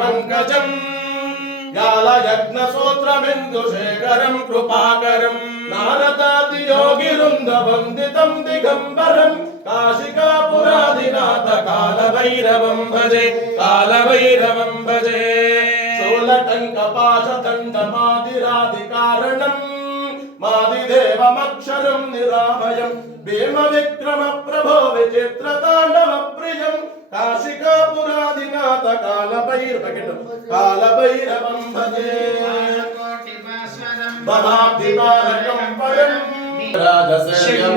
पङ्कजम् यालयज्ञसूत्रमिन्दुशेखरम् कृपाकरम् नारदादियोगिरुन्दवन्दितम् दिगम्बरम् काशिकापुरादिनाथ कालभैरवम् भजे कालभैरवम् भजे शोलटङ्कपाशदण्डमादिरादिकारणम् मादिदेवमक्षरम् निराभयम् भीमविक्रमप्रभो विचित्रताण्डवप्रियम् కాశికాపురాదినాథ కాలభైరవకిటం కాలభైరవం భజే మహాధిపారకం పరం రాజసేవ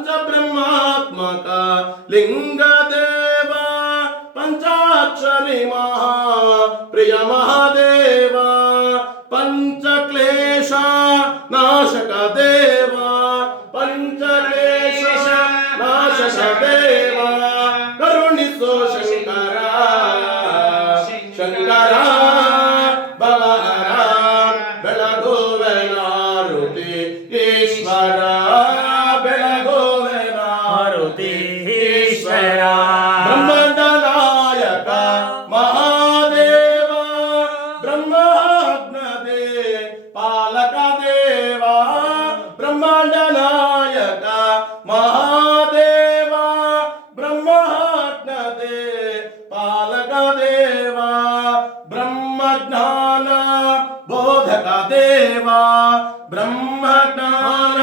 पंच ब्रह्मात्मा का लिंग देवा पंचाक्षरी महा प्रिय महादेवा पंच क्लेशा नाशक देव। ब्रह्मज्ञान बोधक देवा ब्रह्मज्ञान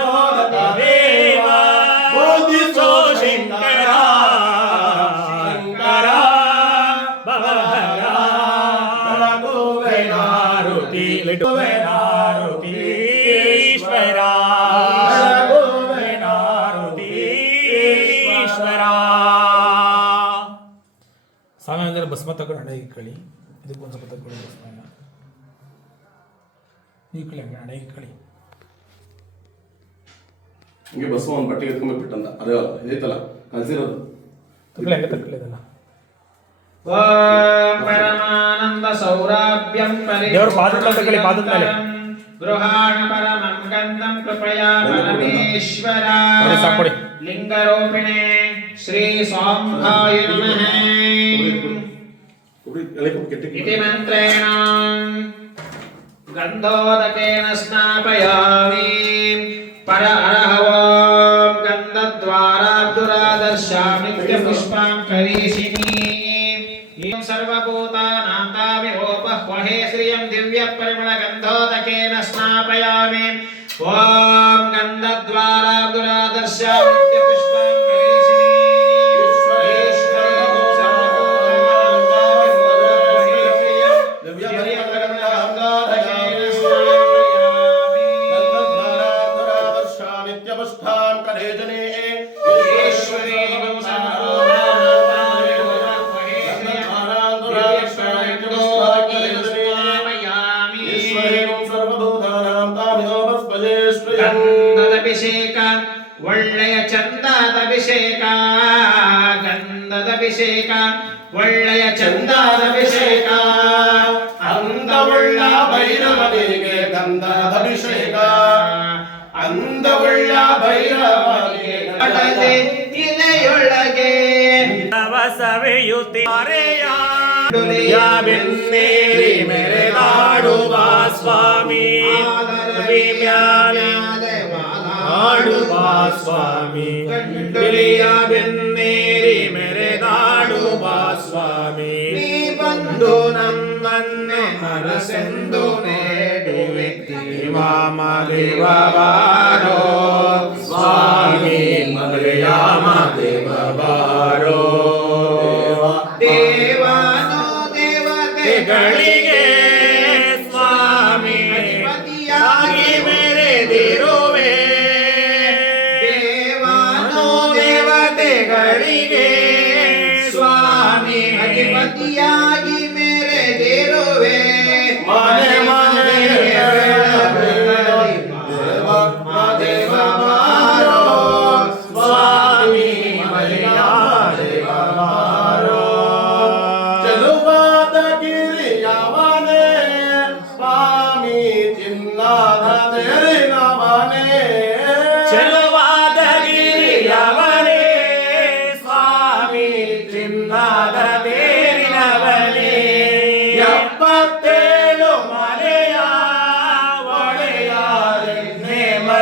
बोधक देवा बोधिसो शङ्करा शङ्करा भवहरा भवगोवेनारुति गोवेनारुति ईश्वरा भवगोवेनारुति ईश्वरा ಸ್ವಾಮಿ ಅಂದರೆ ಭಸ್ಮ ತಗೊಂಡು ಹಣೆಗೆ ಇಕ್ಕಳಿ ಇದಕ್ಕೆ ಒಂದು ಸ್ವಲ್ಪ ತಗೊಳ್ಳಿ ಭಸ್ಮನ ಇಕ್ಕಳಿ ಹಂಗೆ ಹಣೆ ಇಕ್ಕಳಿ ಹಿಂಗೆ ಬಸ್ಸು ಒಂದು ಬಟ್ಟೆಗೆ ಎತ್ಕೊಂಡ್ ಬಿಟ್ಟಂತ ಅದೇ ಅಲ್ಲ ಇದೈತಲ್ಲ ಕಲ್ಸಿರೋದು. ತಗೊಳ್ಳಿ ಹಂಗೆ ತಗೊಳ್ಳಿ ಇದೆಲ್ಲ. ಪರಮಾನಂದ ಸೌರಾಭ್ಯಂ ದೇವ್ರ ಪಾದದ ತಗೊಳ್ಳಿ, ಪಾದದ ಮೇಲೆ. ಗೃಹಾಣ ಪರಮಂ ಗಂಧಂ ಕೃಪಯಾ ಪರಮೇಶ್ವರ ಕೊಡಿ, ಸಾಕು ಕೊಡಿ. ಲಿಂಗರೂಪಿಣೆ ಶ್ರೀ ಸ್ವಾಂಭಾಯ ನಮಃ. इति मन्त्रेण गन्धोदकेन स्नापयामि पर अरह ॐ गन्धद्वाराब्दुरादर्शामि नित्यपुष्पां करीषिणि इयं सर्वभूतानां तामिहोपह्वहे श्रियं दिव्यपरिमलगन्धोदकेन स्नापयामि ॐ गन्धद्वाराब्दुरादर्शामि ಒಳ್ಳೆಯ ಚಂದದ ಅಭಿಷೇಕ ಗಂಧದ ಅಭಿಷೇಕ ಒಳ್ಳೆಯ ಚಂದದ ಅಭಿಷೇಕ ಅಂದವುಳ್ಳ ಭೈರವನಿಗೆ ಗಂಧದ ಅಭಿಷೇಕ ಅಂದವುಳ್ಳ ಭೈರವನಿಗೆ ಇಲೆಯೊಳಗೆ ಮೆರೆದಾಡುವ ಸ್ವಾಮಿ. ಮ್ಯಾಲೆ ಆಡುವ ಸ್ವಾಮಿ ಬಿಳಿಯ ಬೆನ್ನೇರಿ ಮೆರೆದ ಸ್ವಾಮಿ ನೀ ಬಂದು ನಮ್ಮನ್ನೇ ಹರಸೆಂದು ಬೇಡುವೆ ದೇವಾಮ ದೇವವಾರೋ ಸ್ವಾಮಿ ಮಲಯಾಮ ದೇವವಾರೋ ದೇವಾನು ದೇವತೆಗಳಿಗೆ ಅಧಿಪತಿಯಾಗಿ ಮೆರೆದಿರುವೆ ಮನೆ ಮನೆ ದೇವ